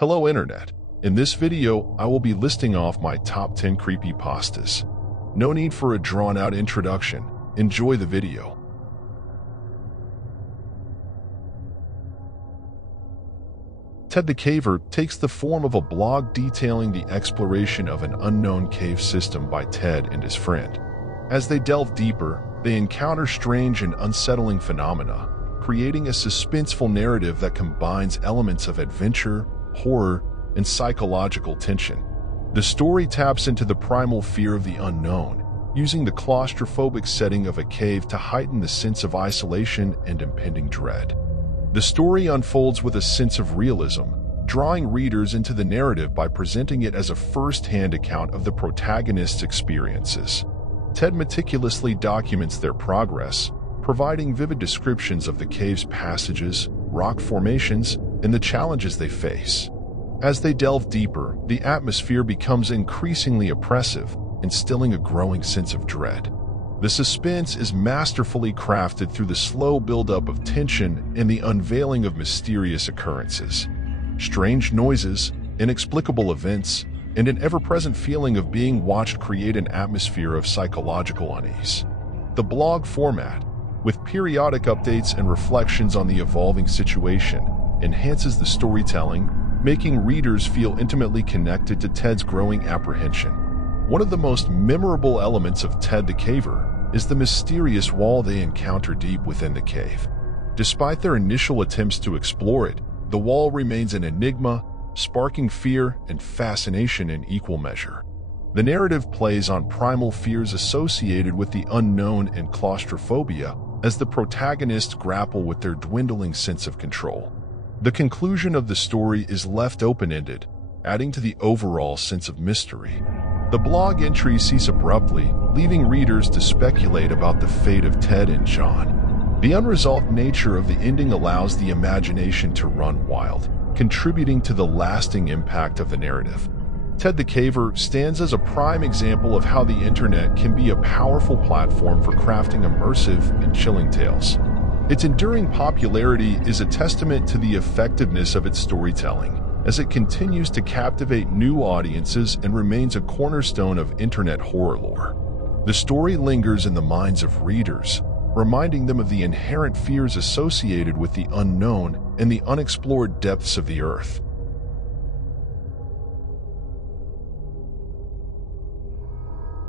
Hello Internet. In this video, I will be listing off my top 10 creepypastas. No need for a drawn-out introduction. Enjoy the video. Ted the Caver takes the form of a blog detailing the exploration of an unknown cave system by Ted and his friend. As they delve deeper, they encounter strange and unsettling phenomena, creating a suspenseful narrative that combines elements of adventure, horror, and psychological tension. The story taps into the primal fear of the unknown, using the claustrophobic setting of a cave to heighten the sense of isolation and impending dread. The story unfolds with a sense of realism, drawing readers into the narrative by presenting it as a first-hand account of the protagonist's experiences. Ted meticulously documents their progress, providing vivid descriptions of the cave's passages, rock formations, and the challenges they face. As they delve deeper, the atmosphere becomes increasingly oppressive, instilling a growing sense of dread. The suspense is masterfully crafted through the slow buildup of tension and the unveiling of mysterious occurrences. Strange noises, inexplicable events, and an ever-present feeling of being watched create an atmosphere of psychological unease. The blog format, with periodic updates and reflections on the evolving situation, enhances the storytelling, making readers feel intimately connected to Ted's growing apprehension. One of the most memorable elements of Ted the Caver is the mysterious wall they encounter deep within the cave. Despite their initial attempts to explore it, the wall remains an enigma, sparking fear and fascination in equal measure. The narrative plays on primal fears associated with the unknown and claustrophobia as the protagonists grapple with their dwindling sense of control. The conclusion of the story is left open-ended, adding to the overall sense of mystery. The blog entry cease abruptly, leaving readers to speculate about the fate of Ted and John. The unresolved nature of the ending allows the imagination to run wild, contributing to the lasting impact of the narrative. Ted the Caver stands as a prime example of how the internet can be a powerful platform for crafting immersive and chilling tales. Its enduring popularity is a testament to the effectiveness of its storytelling, as it continues to captivate new audiences and remains a cornerstone of internet horror lore. The story lingers in the minds of readers, reminding them of the inherent fears associated with the unknown and the unexplored depths of the earth.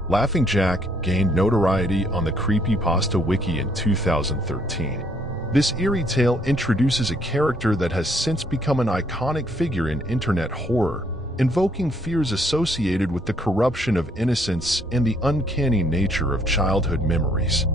Laughing Jack gained notoriety on the Creepypasta Wiki in 2013. This eerie tale introduces a character that has since become an iconic figure in internet horror, invoking fears associated with the corruption of innocence and the uncanny nature of childhood memories.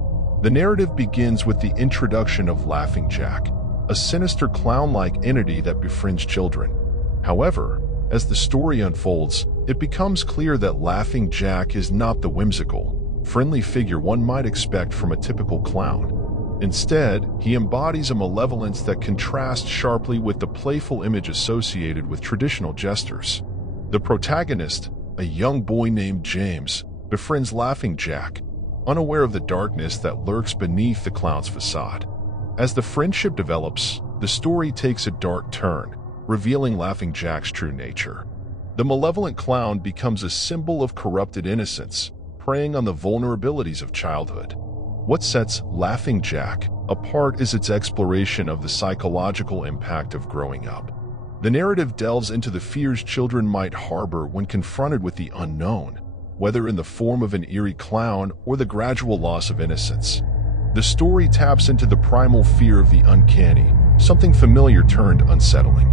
The narrative begins with the introduction of Laughing Jack, a sinister clown-like entity that befriends children. However, as the story unfolds, it becomes clear that Laughing Jack is not the whimsical, friendly figure one might expect from a typical clown. Instead, he embodies a malevolence that contrasts sharply with the playful image associated with traditional jesters. The protagonist, a young boy named James, befriends Laughing Jack, unaware of the darkness that lurks beneath the clown's facade. As the friendship develops, the story takes a dark turn, revealing Laughing Jack's true nature. The malevolent clown becomes a symbol of corrupted innocence, preying on the vulnerabilities of childhood. What sets Laughing Jack apart is its exploration of the psychological impact of growing up. The narrative delves into the fears children might harbor when confronted with the unknown, whether in the form of an eerie clown or the gradual loss of innocence. The story taps into the primal fear of the uncanny, something familiar turned unsettling.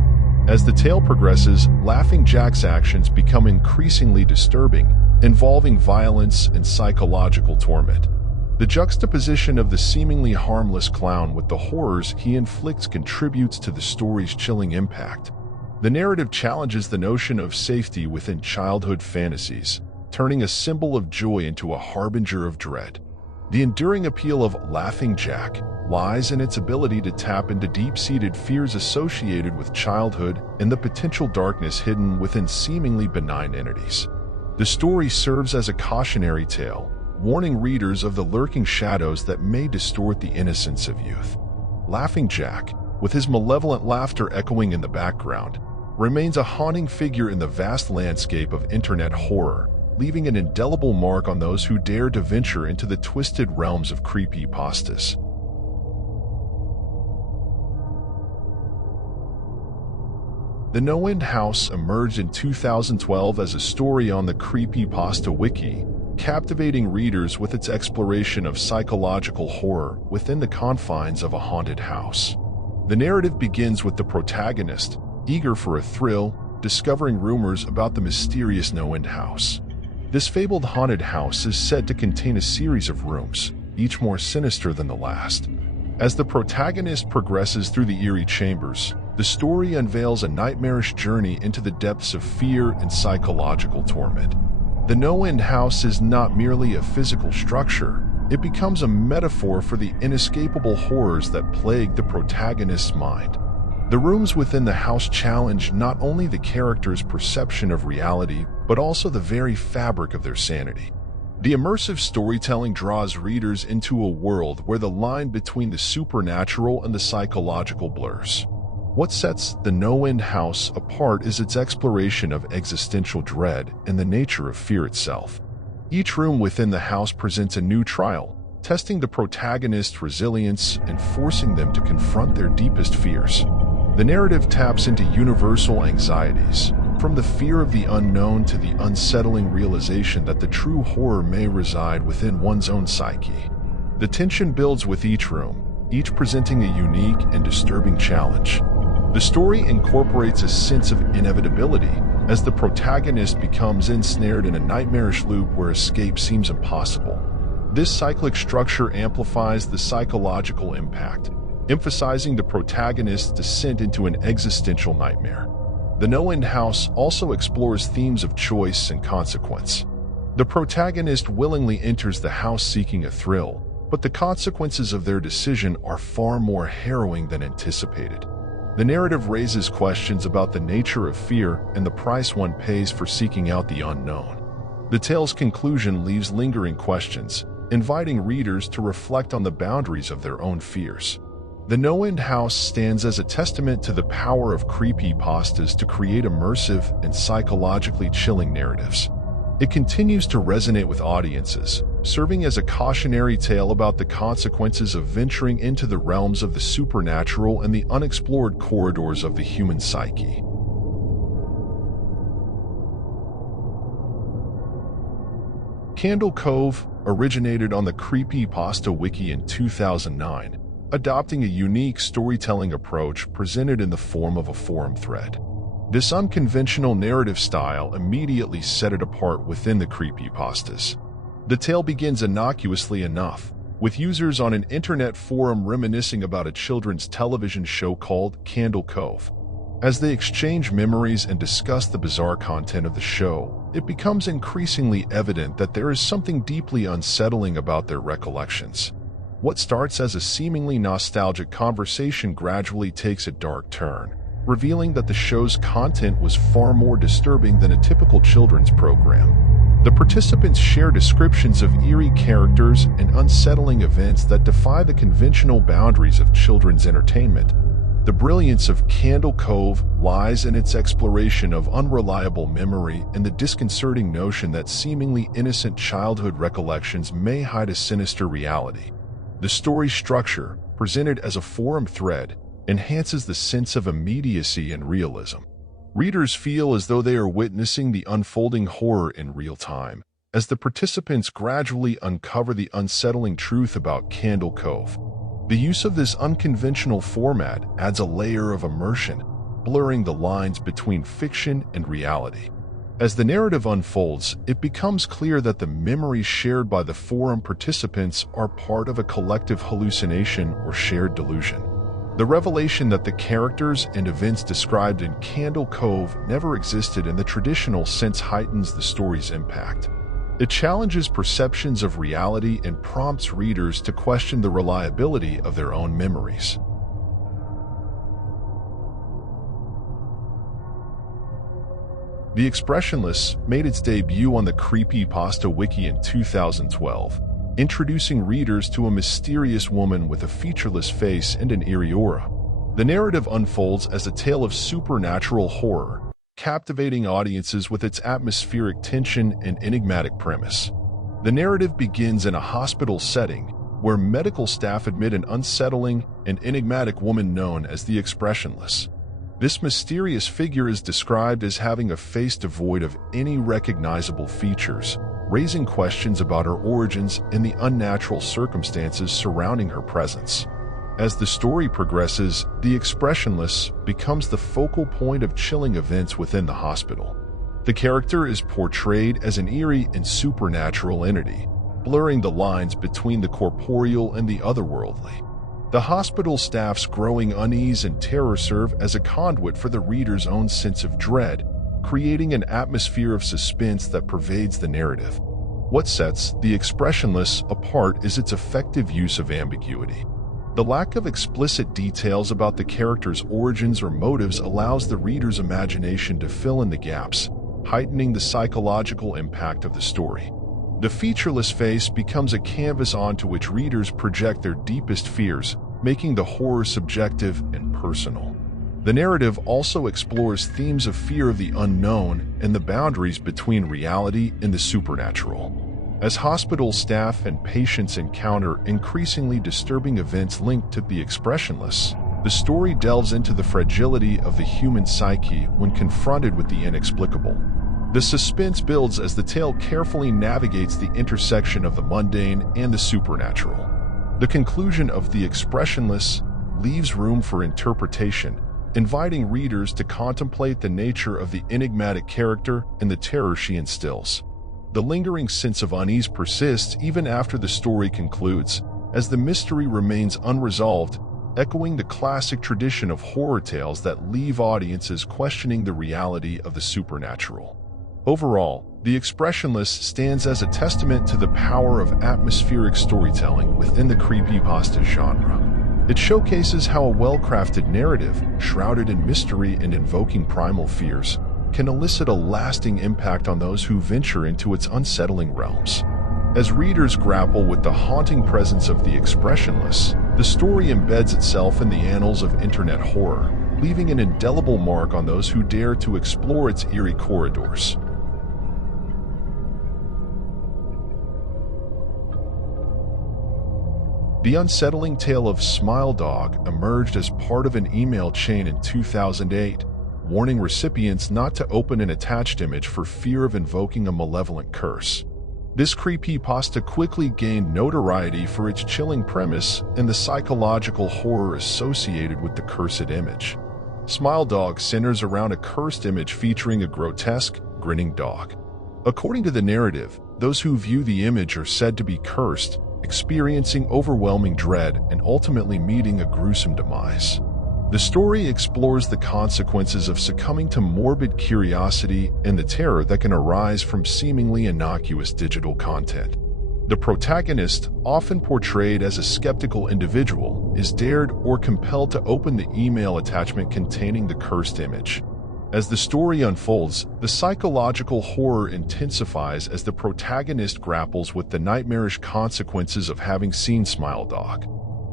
As the tale progresses, Laughing Jack's actions become increasingly disturbing, involving violence and psychological torment. The juxtaposition of the seemingly harmless clown with the horrors he inflicts contributes to the story's chilling impact. The narrative challenges the notion of safety within childhood fantasies, turning a symbol of joy into a harbinger of dread. The enduring appeal of Laughing Jack lies in its ability to tap into deep-seated fears associated with childhood and the potential darkness hidden within seemingly benign entities. The story serves as a cautionary tale, warning readers of the lurking shadows that may distort the innocence of youth. Laughing Jack, with his malevolent laughter echoing in the background, remains a haunting figure in the vast landscape of internet horror, leaving an indelible mark on those who dare to venture into the twisted realms of creepypastas. The No-End House emerged in 2012 as a story on the Creepypasta Wiki, captivating readers with its exploration of psychological horror within the confines of a haunted house. The narrative begins with the protagonist, eager for a thrill, discovering rumors about the mysterious No-End House. This fabled haunted house is said to contain a series of rooms, each more sinister than the last. As the protagonist progresses through the eerie chambers, the story unveils a nightmarish journey into the depths of fear and psychological torment. The No-End House is not merely a physical structure, it becomes a metaphor for the inescapable horrors that plague the protagonist's mind. The rooms within the house challenge not only the characters' perception of reality, but also the very fabric of their sanity. The immersive storytelling draws readers into a world where the line between the supernatural and the psychological blurs. What sets the No-End House apart is its exploration of existential dread and the nature of fear itself. Each room within the house presents a new trial, testing the protagonist's resilience and forcing them to confront their deepest fears. The narrative taps into universal anxieties, from the fear of the unknown to the unsettling realization that the true horror may reside within one's own psyche. The tension builds with each room, each presenting a unique and disturbing challenge. The story incorporates a sense of inevitability, as the protagonist becomes ensnared in a nightmarish loop where escape seems impossible. This cyclic structure amplifies the psychological impact, emphasizing the protagonist's descent into an existential nightmare. The No-End House also explores themes of choice and consequence. The protagonist willingly enters the house seeking a thrill, but the consequences of their decision are far more harrowing than anticipated. The narrative raises questions about the nature of fear and the price one pays for seeking out the unknown. The tale's conclusion leaves lingering questions, inviting readers to reflect on the boundaries of their own fears. The No-End House stands as a testament to the power of creepypastas to create immersive and psychologically chilling narratives. It continues to resonate with audiences, serving as a cautionary tale about the consequences of venturing into the realms of the supernatural and the unexplored corridors of the human psyche. Candle Cove originated on the Creepypasta Wiki in 2009, adopting a unique storytelling approach presented in the form of a forum thread. This unconventional narrative style immediately set it apart within the creepypastas. The tale begins innocuously enough, with users on an internet forum reminiscing about a children's television show called Candle Cove. As they exchange memories and discuss the bizarre content of the show, it becomes increasingly evident that there is something deeply unsettling about their recollections. What starts as a seemingly nostalgic conversation gradually takes a dark turn, revealing that the show's content was far more disturbing than a typical children's program. The participants share descriptions of eerie characters and unsettling events that defy the conventional boundaries of children's entertainment. The brilliance of Candle Cove lies in its exploration of unreliable memory and the disconcerting notion that seemingly innocent childhood recollections may hide a sinister reality. The story's structure, presented as a forum thread, enhances the sense of immediacy and realism. Readers feel as though they are witnessing the unfolding horror in real time, as the participants gradually uncover the unsettling truth about Candle Cove. The use of this unconventional format adds a layer of immersion, blurring the lines between fiction and reality. As the narrative unfolds, it becomes clear that the memories shared by the forum participants are part of a collective hallucination or shared delusion. The revelation that the characters and events described in Candle Cove never existed in the traditional sense heightens the story's impact. It challenges perceptions of reality and prompts readers to question the reliability of their own memories. The Expressionless made its debut on the Creepypasta Wiki in 2012, introducing readers to a mysterious woman with a featureless face and an eerie aura. The narrative unfolds as a tale of supernatural horror, captivating audiences with its atmospheric tension and enigmatic premise. The narrative begins in a hospital setting where medical staff admit an unsettling and enigmatic woman known as the Expressionless. This mysterious figure is described as having a face devoid of any recognizable features, raising questions about her origins and the unnatural circumstances surrounding her presence. As the story progresses, the Expressionless becomes the focal point of chilling events within the hospital. The character is portrayed as an eerie and supernatural entity, blurring the lines between the corporeal and the otherworldly. The hospital staff's growing unease and terror serve as a conduit for the reader's own sense of dread, creating an atmosphere of suspense that pervades the narrative. What sets The Expressionless apart is its effective use of ambiguity. The lack of explicit details about the character's origins or motives allows the reader's imagination to fill in the gaps, heightening the psychological impact of the story. The featureless face becomes a canvas onto which readers project their deepest fears, making the horror subjective and personal. The narrative also explores themes of fear of the unknown and the boundaries between reality and the supernatural. As hospital staff and patients encounter increasingly disturbing events linked to the Expressionless, the story delves into the fragility of the human psyche when confronted with the inexplicable. The suspense builds as the tale carefully navigates the intersection of the mundane and the supernatural. The conclusion of The Expressionless leaves room for interpretation, inviting readers to contemplate the nature of the enigmatic character and the terror she instills. The lingering sense of unease persists even after the story concludes, as the mystery remains unresolved, echoing the classic tradition of horror tales that leave audiences questioning the reality of the supernatural. Overall, The Expressionless stands as a testament to the power of atmospheric storytelling within the creepypasta genre. It showcases how a well-crafted narrative, shrouded in mystery and invoking primal fears, can elicit a lasting impact on those who venture into its unsettling realms. As readers grapple with the haunting presence of the Expressionless, the story embeds itself in the annals of internet horror, leaving an indelible mark on those who dare to explore its eerie corridors. The unsettling tale of Smile Dog emerged as part of an email chain in 2008, warning recipients not to open an attached image for fear of invoking a malevolent curse. This creepypasta quickly gained notoriety for its chilling premise and the psychological horror associated with the cursed image. Smile Dog centers around a cursed image featuring a grotesque, grinning dog. According to the narrative, those who view the image are said to be cursed, experiencing overwhelming dread and ultimately meeting a gruesome demise. The story explores the consequences of succumbing to morbid curiosity and the terror that can arise from seemingly innocuous digital content. The protagonist, often portrayed as a skeptical individual, is dared or compelled to open the email attachment containing the cursed image. As the story unfolds, the psychological horror intensifies as the protagonist grapples with the nightmarish consequences of having seen Smile Dog.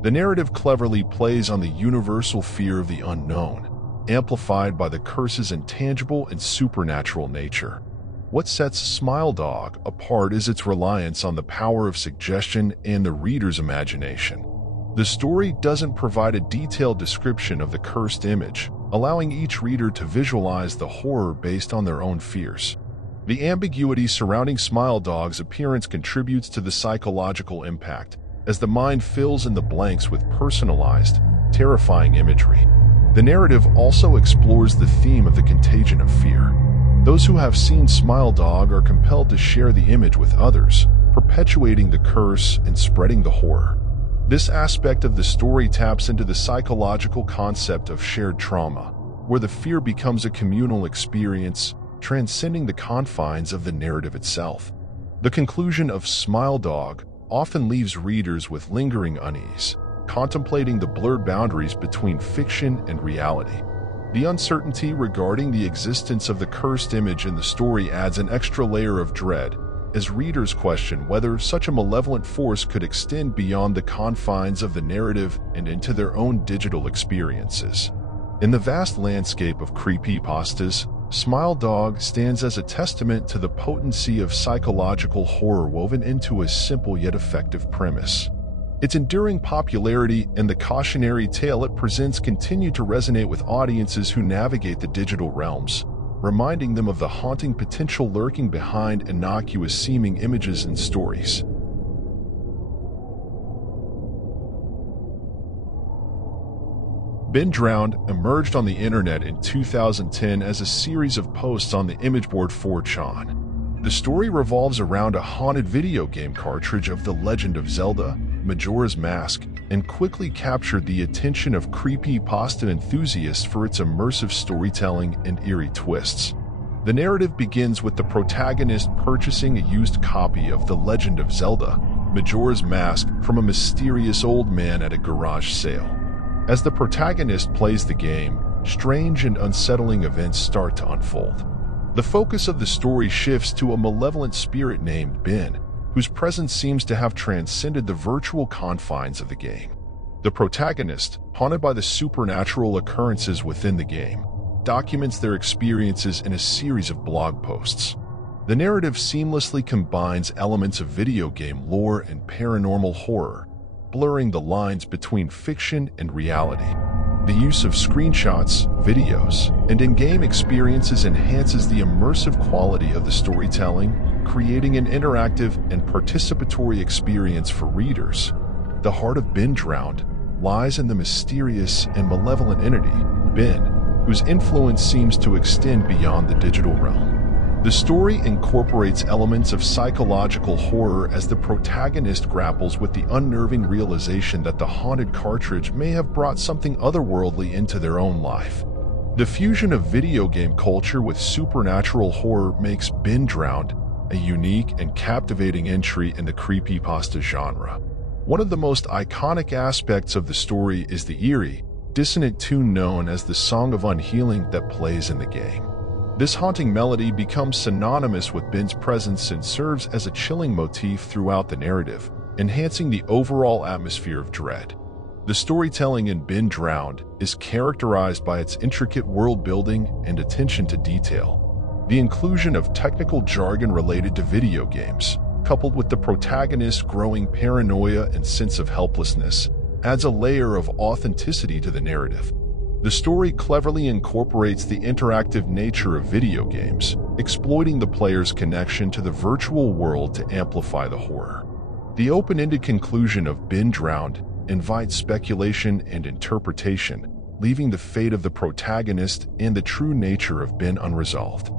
The narrative cleverly plays on the universal fear of the unknown, amplified by the curse's intangible and supernatural nature. What sets Smile Dog apart is its reliance on the power of suggestion and the reader's imagination. The story doesn't provide a detailed description of the cursed image, allowing each reader to visualize the horror based on their own fears. The ambiguity surrounding Smile Dog's appearance contributes to the psychological impact, as the mind fills in the blanks with personalized, terrifying imagery. The narrative also explores the theme of the contagion of fear. Those who have seen Smile Dog are compelled to share the image with others, perpetuating the curse and spreading the horror. This aspect of the story taps into the psychological concept of shared trauma, where the fear becomes a communal experience, transcending the confines of the narrative itself. The conclusion of Smile Dog often leaves readers with lingering unease, contemplating the blurred boundaries between fiction and reality. The uncertainty regarding the existence of the cursed image in the story adds an extra layer of dread, as readers question whether such a malevolent force could extend beyond the confines of the narrative and into their own digital experiences. In the vast landscape of creepypastas, Smile Dog stands as a testament to the potency of psychological horror woven into a simple yet effective premise. Its enduring popularity and the cautionary tale it presents continue to resonate with audiences who navigate the digital realms, reminding them of the haunting potential lurking behind innocuous-seeming images and stories. Been Drowned emerged on the internet in 2010 as a series of posts on the image board 4chan. The story revolves around a haunted video game cartridge of The Legend of Zelda, Majora's Mask, and quickly captured the attention of creepypasta enthusiasts for its immersive storytelling and eerie twists. The narrative begins with the protagonist purchasing a used copy of The Legend of Zelda, Majora's Mask from a mysterious old man at a garage sale. As the protagonist plays the game, strange and unsettling events start to unfold. The focus of the story shifts to a malevolent spirit named Ben, whose presence seems to have transcended the virtual confines of the game. The protagonist, haunted by the supernatural occurrences within the game, documents their experiences in a series of blog posts. The narrative seamlessly combines elements of video game lore and paranormal horror, blurring the lines between fiction and reality. The use of screenshots, videos, and in-game experiences enhances the immersive quality of the storytelling, creating an interactive and participatory experience for readers. The heart of Been Drowned lies in the mysterious and malevolent entity, Ben, whose influence seems to extend beyond the digital realm. The story incorporates elements of psychological horror as the protagonist grapples with the unnerving realization that the haunted cartridge may have brought something otherworldly into their own life. The fusion of video game culture with supernatural horror makes Been Drowned a unique and captivating entry in the creepypasta genre. One of the most iconic aspects of the story is the eerie, dissonant tune known as the Song of Unhealing that plays in the game. This haunting melody becomes synonymous with Ben's presence and serves as a chilling motif throughout the narrative, enhancing the overall atmosphere of dread. The storytelling in Been Drowned is characterized by its intricate world building and attention to detail. The inclusion of technical jargon related to video games, coupled with the protagonist's growing paranoia and sense of helplessness, adds a layer of authenticity to the narrative. The story cleverly incorporates the interactive nature of video games, exploiting the player's connection to the virtual world to amplify the horror. The open-ended conclusion of Been Drowned invites speculation and interpretation, leaving the fate of the protagonist and the true nature of Ben unresolved.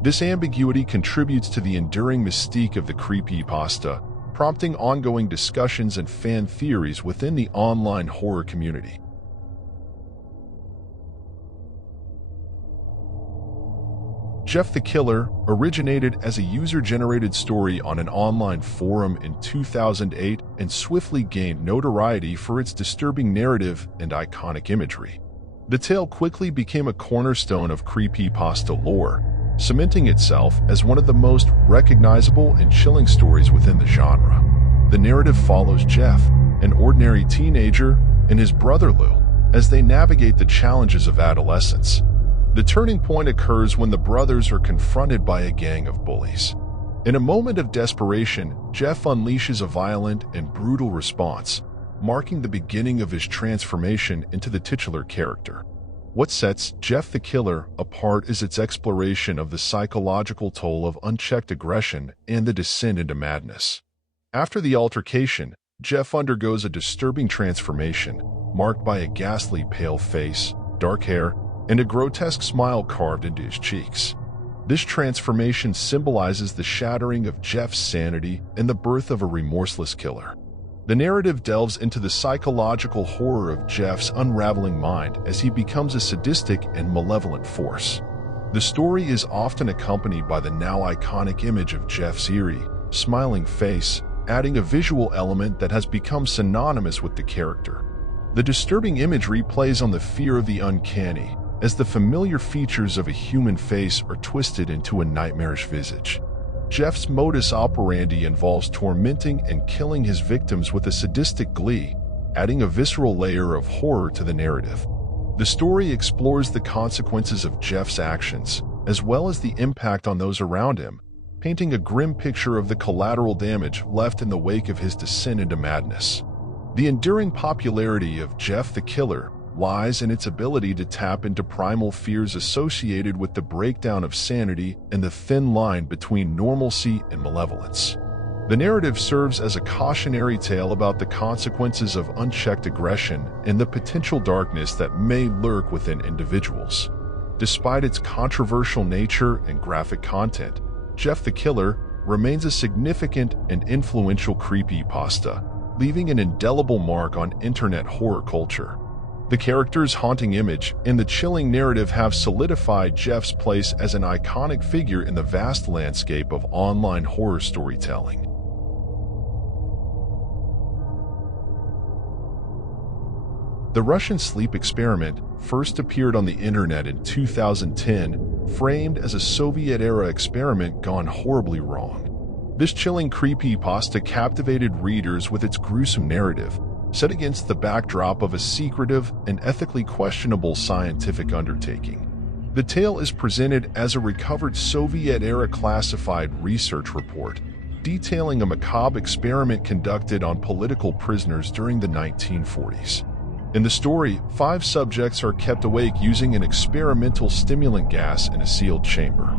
This ambiguity contributes to the enduring mystique of the creepypasta, prompting ongoing discussions and fan theories within the online horror community. Jeff the Killer originated as a user-generated story on an online forum in 2008 and swiftly gained notoriety for its disturbing narrative and iconic imagery. The tale quickly became a cornerstone of creepypasta lore, cementing itself as one of the most recognizable and chilling stories within the genre. The narrative follows Jeff, an ordinary teenager, and his brother Lou, as they navigate the challenges of adolescence. The turning point occurs when the brothers are confronted by a gang of bullies. In a moment of desperation, Jeff unleashes a violent and brutal response, marking the beginning of his transformation into the titular character. What sets Jeff the Killer apart is its exploration of the psychological toll of unchecked aggression and the descent into madness. After the altercation, Jeff undergoes a disturbing transformation, marked by a ghastly pale face, dark hair, and a grotesque smile carved into his cheeks. This transformation symbolizes the shattering of Jeff's sanity and the birth of a remorseless killer. The narrative delves into the psychological horror of Jeff's unraveling mind as he becomes a sadistic and malevolent force. The story is often accompanied by the now iconic image of Jeff's eerie, smiling face, adding a visual element that has become synonymous with the character. The disturbing imagery plays on the fear of the uncanny, as the familiar features of a human face are twisted into a nightmarish visage. Jeff's modus operandi involves tormenting and killing his victims with a sadistic glee, adding a visceral layer of horror to the narrative. The story explores the consequences of Jeff's actions, as well as the impact on those around him, painting a grim picture of the collateral damage left in the wake of his descent into madness. The enduring popularity of Jeff the Killer lies in its ability to tap into primal fears associated with the breakdown of sanity and the thin line between normalcy and malevolence. The narrative serves as a cautionary tale about the consequences of unchecked aggression and the potential darkness that may lurk within individuals. Despite its controversial nature and graphic content, Jeff the Killer remains a significant and influential creepypasta, leaving an indelible mark on internet horror culture. The character's haunting image and the chilling narrative have solidified Jeff's place as an iconic figure in the vast landscape of online horror storytelling. The Russian sleep experiment first appeared on the internet in 2010, framed as a Soviet-era experiment gone horribly wrong. This chilling creepypasta captivated readers with its gruesome narrative, set against the backdrop of a secretive and ethically questionable scientific undertaking. The tale is presented as a recovered Soviet-era classified research report, detailing a macabre experiment conducted on political prisoners during the 1940s. In the story, 5 subjects are kept awake using an experimental stimulant gas in a sealed chamber.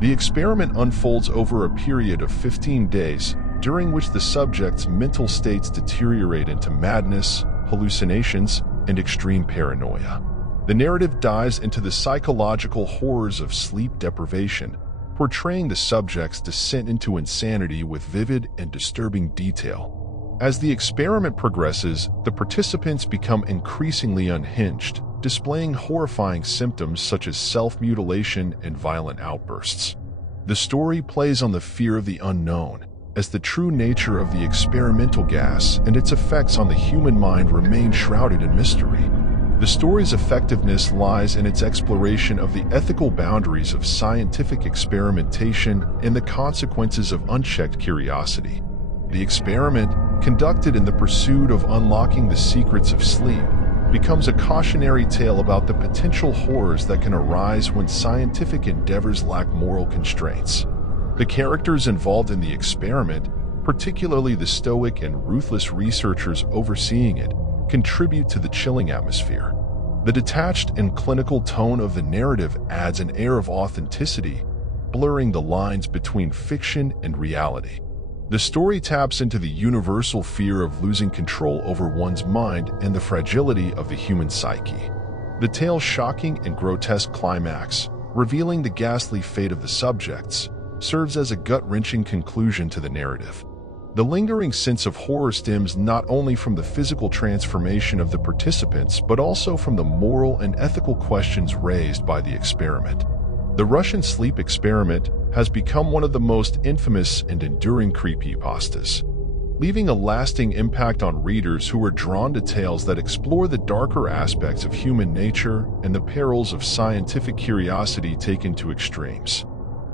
The experiment unfolds over a period of 15 days, during which the subjects' mental states deteriorate into madness, hallucinations, and extreme paranoia. The narrative dives into the psychological horrors of sleep deprivation, portraying the subjects' descent into insanity with vivid and disturbing detail. As the experiment progresses, the participants become increasingly unhinged, displaying horrifying symptoms such as self-mutilation and violent outbursts. The story plays on the fear of the unknown, as the true nature of the experimental gas and its effects on the human mind remain shrouded in mystery. The story's effectiveness lies in its exploration of the ethical boundaries of scientific experimentation and the consequences of unchecked curiosity. The experiment, conducted in the pursuit of unlocking the secrets of sleep, becomes a cautionary tale about the potential horrors that can arise when scientific endeavors lack moral constraints. The characters involved in the experiment, particularly the stoic and ruthless researchers overseeing it, contribute to the chilling atmosphere. The detached and clinical tone of the narrative adds an air of authenticity, blurring the lines between fiction and reality. The story taps into the universal fear of losing control over one's mind and the fragility of the human psyche. The tale's shocking and grotesque climax, revealing the ghastly fate of the subjects, serves as a gut-wrenching conclusion to the narrative. The lingering sense of horror stems not only from the physical transformation of the participants, but also from the moral and ethical questions raised by the experiment. The Russian sleep experiment has become one of the most infamous and enduring creepypastas, leaving a lasting impact on readers who are drawn to tales that explore the darker aspects of human nature and the perils of scientific curiosity taken to extremes.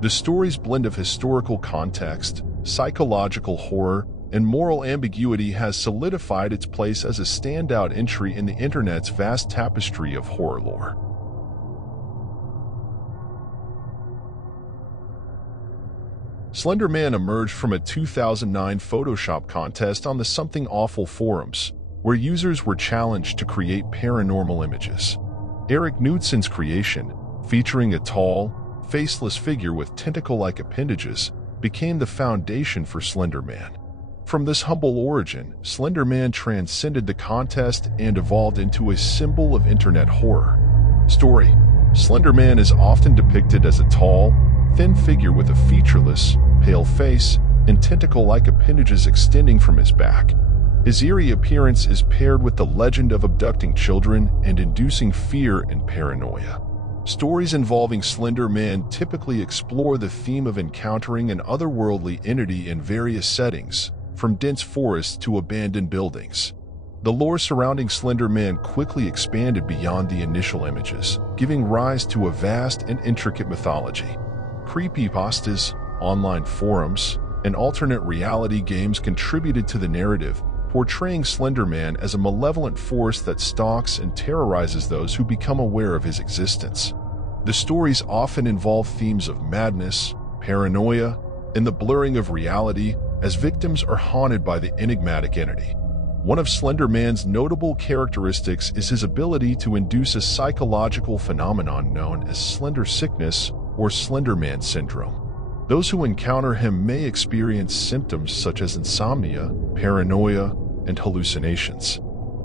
The story's blend of historical context, psychological horror, and moral ambiguity has solidified its place as a standout entry in the internet's vast tapestry of horror lore. Slender Man emerged from a 2009 Photoshop contest on the Something Awful forums, where users were challenged to create paranormal images. Eric Knudsen's creation, featuring a tall, faceless figure with tentacle-like appendages, became the foundation for Slender Man. From this humble origin, Slender Man transcended the contest and evolved into a symbol of internet horror. Story: Slender Man is often depicted as a tall, thin figure with a featureless, pale face and tentacle-like appendages extending from his back. His eerie appearance is paired with the legend of abducting children and inducing fear and paranoia. Stories involving Slender Man typically explore the theme of encountering an otherworldly entity in various settings, from dense forests to abandoned buildings. The lore surrounding Slender Man quickly expanded beyond the initial images, giving rise to a vast and intricate mythology. Creepypastas, online forums, and alternate reality games contributed to the narrative, portraying Slender Man as a malevolent force that stalks and terrorizes those who become aware of his existence. The stories often involve themes of madness, paranoia, and the blurring of reality as victims are haunted by the enigmatic entity. One of Slender Man's notable characteristics is his ability to induce a psychological phenomenon known as slender sickness or Slender Man syndrome. Those who encounter him may experience symptoms such as insomnia, paranoia, and hallucinations.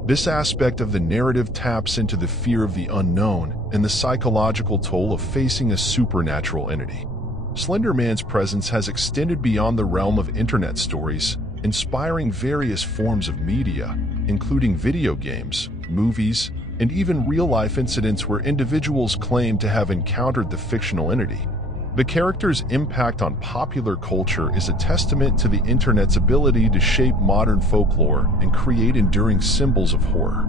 This aspect of the narrative taps into the fear of the unknown and the psychological toll of facing a supernatural entity. Slender Man's presence has extended beyond the realm of internet stories, inspiring various forms of media, including video games, movies, and even real-life incidents where individuals claim to have encountered the fictional entity. The character's impact on popular culture is a testament to the internet's ability to shape modern folklore and create enduring symbols of horror.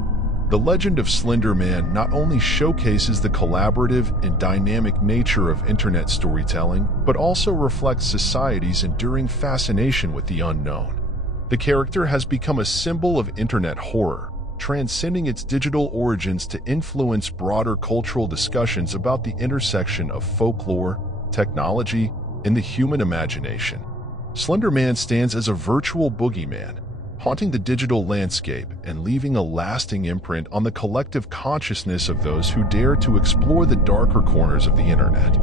The legend of Slender Man not only showcases the collaborative and dynamic nature of internet storytelling, but also reflects society's enduring fascination with the unknown. The character has become a symbol of internet horror, transcending its digital origins to influence broader cultural discussions about the intersection of folklore, technology, and the human imagination. Slender Man stands as a virtual boogeyman, haunting the digital landscape and leaving a lasting imprint on the collective consciousness of those who dare to explore the darker corners of the internet.